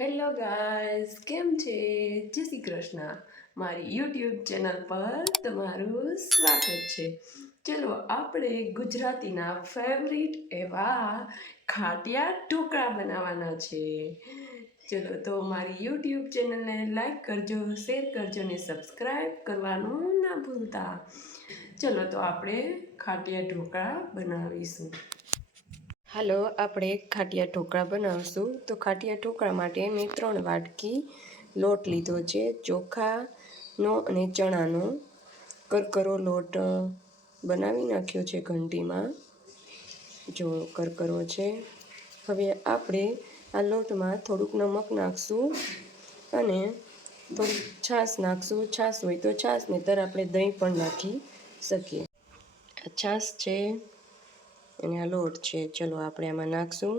Hello guys, કેમ છે? જય શ્રી કૃષ્ણ. મારી યુટ્યુબ ચેનલ પર તમારું સ્વાગત છે. ચલો આપણે ગુજરાતીના ફેવરિટ એવા ખાટિયા ઢોકળા બનાવવાના છે. ચલો તો મારી યુટ્યુબ ચેનલને લાઈક કરજો, શેર કરજો ને સબસ્ક્રાઈબ કરવાનું ના ભૂલતા. ચલો તો આપણે ખાટિયા ઢોકળા બનાવીશું. હાલો, આપણે ખાટિયા ઢોકળા બનાવશું. તો ખાટિયા ઢોકળા માટે મેં 3 વાટકી લોટ લીધો છે, ચોખાનો અને ચણાનો કરકરો લોટ બનાવી નાખ્યો છે ઘંટીમાં. જો કરકરો છે. હવે આપણે આ લોટમાં થોડુંક નમક નાખશું અને થોડીક છાશ નાખશું. છાશ હોય તો છાશ, નહીંતર આપણે દહીં પણ નાખી શકીએ. આ છાશ છે અને આ લોટ છે. ચલો આપણે આમાં નાખશું.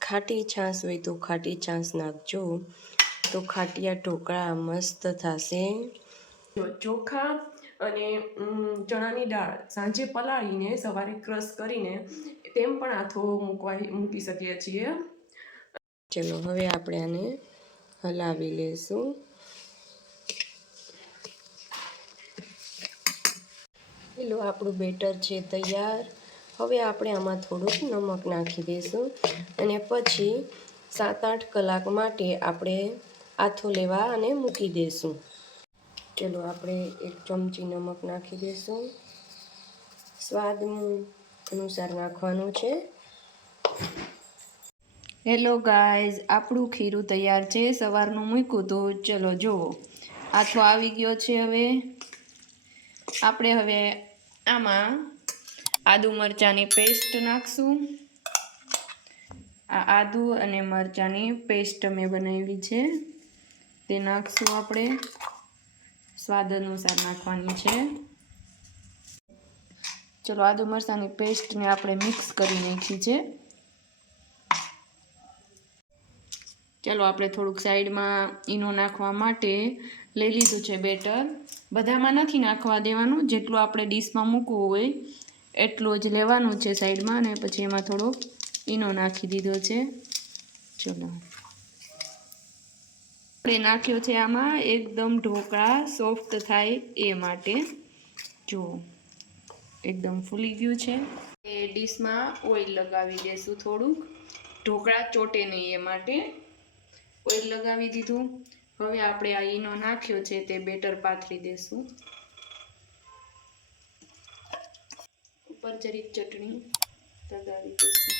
ખાટી છાશ હોય તો ખાટી છાશ નાખજો, તો ખાટિયા ઢોકળા મસ્ત થશે. ચોખા અને ચણાની દાળ સાંજે પલાળીને સવારે ક્રશ કરીને તેમ પણ આથો મૂકી શકીએ છીએ. ચલો હવે આપણે આને હલાવી લઈશું. પેલું આપણું બેટર છે તૈયાર. હવે આપણે આમાં થોડુંક નમક નાખી દઈશું અને પછી 7-8 કલાક માટે આપણે આથો લેવા અને મૂકી દઈશું. ચલો આપણે 1 ચમચી નમક નાખી દઈશું. સ્વાદ અનુસાર નાખવાનું છે. હેલો ગાઈઝ, આપણું ખીરું તૈયાર છે. સવારનું મૂક્યું તો ચલો જુઓ આથો આવી ગયો છે. હવે આમાં આદુ મરચાંની પેસ્ટ નાખશું. આ આદુ અને મરચાંની પેસ્ટ મેં બનાવી છે, તે નાખશું. આપણે સ્વાદ અનુસાર નાખવાની છે. ચલો આદુ મરચાંની પેસ્ટને આપણે મિક્સ કરી નાખી છે. ચાલો આપણે થોડુંક સાઈડમાં ઈનો નાખવા માટે લઈ લીધું છે બેટર. બધામાં નથી નાખવા દેવાનું, જેટલું આપણે ડીશમાં મૂકવું હોય એટલું જ લેવાનું છે સાઈડમાં, અને પછી એમાં થોડો ઈનો નાખી દીધો છે. ચલો આપણે નાખ્યો છે આમાં એકદમ ઢોકળા સોફ્ટ થાય એ માટે. જો એકદમ ફૂલી ગયું છે. એ ડીશમાં ઓઇલ લગાવી દેશું થોડુંક, ઢોકળા ચોટે નહીં એ માટે ઓઇલ લગાવી દીધું. હવે આપણે આ ઈનો નાખ્યો છે તે બેટર પાથરી દેશું. ઉપર જરીક ચટણી લગાવી દઈશું.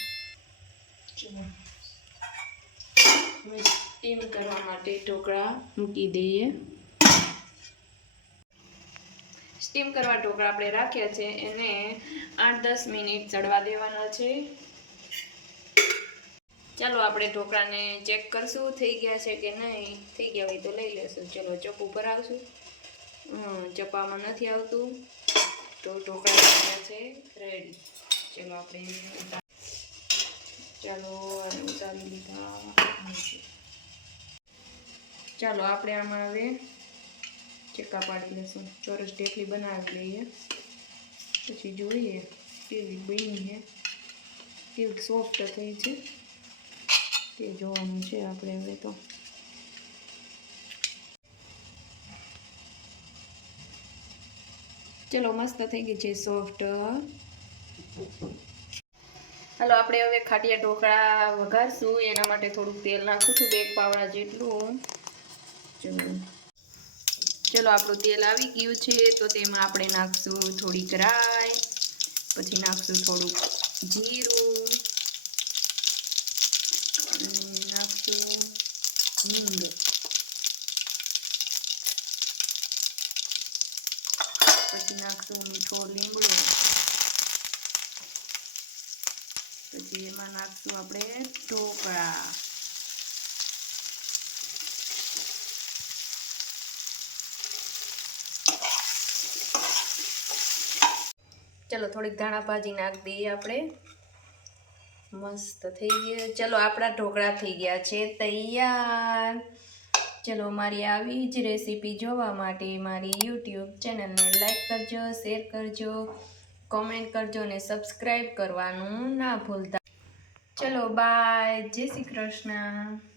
હવે સ્ટીમ કરવા માટે ઢોકળા મૂકી દઈએ. સ્ટીમ કરવા ઢોકળા આપણે રાખ્યા છે, એને 8-10 મિનિટ ચડવા દેવાના છે. ચાલો આપણે ઢોકળાને ચેક કરશું થઈ ગયા છે કે નહીં. થઈ ગયા હોય તો લઈ લેશું. ચલો ચપ ઉપર આવશું. ચપામાં નથી આવતું તો ઢોકળા થઈ ગયા છે રેડી. ચલો આપણે ઉતારી લીધા. ચાલો આપણે આમાં હવે ચેકા પાડી લઈશું. ચોરસ ઢેફલી બનાવી લઈએ, પછી જોઈએ કેવી બની છે, કેવી સોફ્ટ થઈ છે તે જોવાનું છે આપણે હવે. તો ચલો મસ્ત થઈ ગઈ છે સોફ્ટ. હાલો આપણે હવે ખાટિયા ઢોકળા વઘારશું. એના માટે થોડુંક તેલ નાખું છું, 2 પાવડા જેટલું. ચલો આપણું તેલ આવી ગયું છે, તો તેમાં આપણે નાખશું થોડીક રાઈ, પછી નાખશું થોડુંક જીરું, નાખશું હિંગ, પછી નાખશું મીઠો લીમડો, પછી એમાં નાખશું આપણે ઢોકળા. ચલો થોડીક ધાણા ભાજી નાખી દઈએ આપણે. મસ્ત થઈ ગયા. ચલો આપણા ઢોકળા થઈ ગયા છે તૈયાર. ચલો મારી આવી જ રેસીપી જોવા માટે મારી યુટ્યુબ ચેનલને લાઈક કરજો, શેર કરજો, કોમેન્ટ કરજો અને સબસ્ક્રાઈબ કરવાનું ના ભૂલતા. ચલો બાય, જય શ્રી કૃષ્ણ.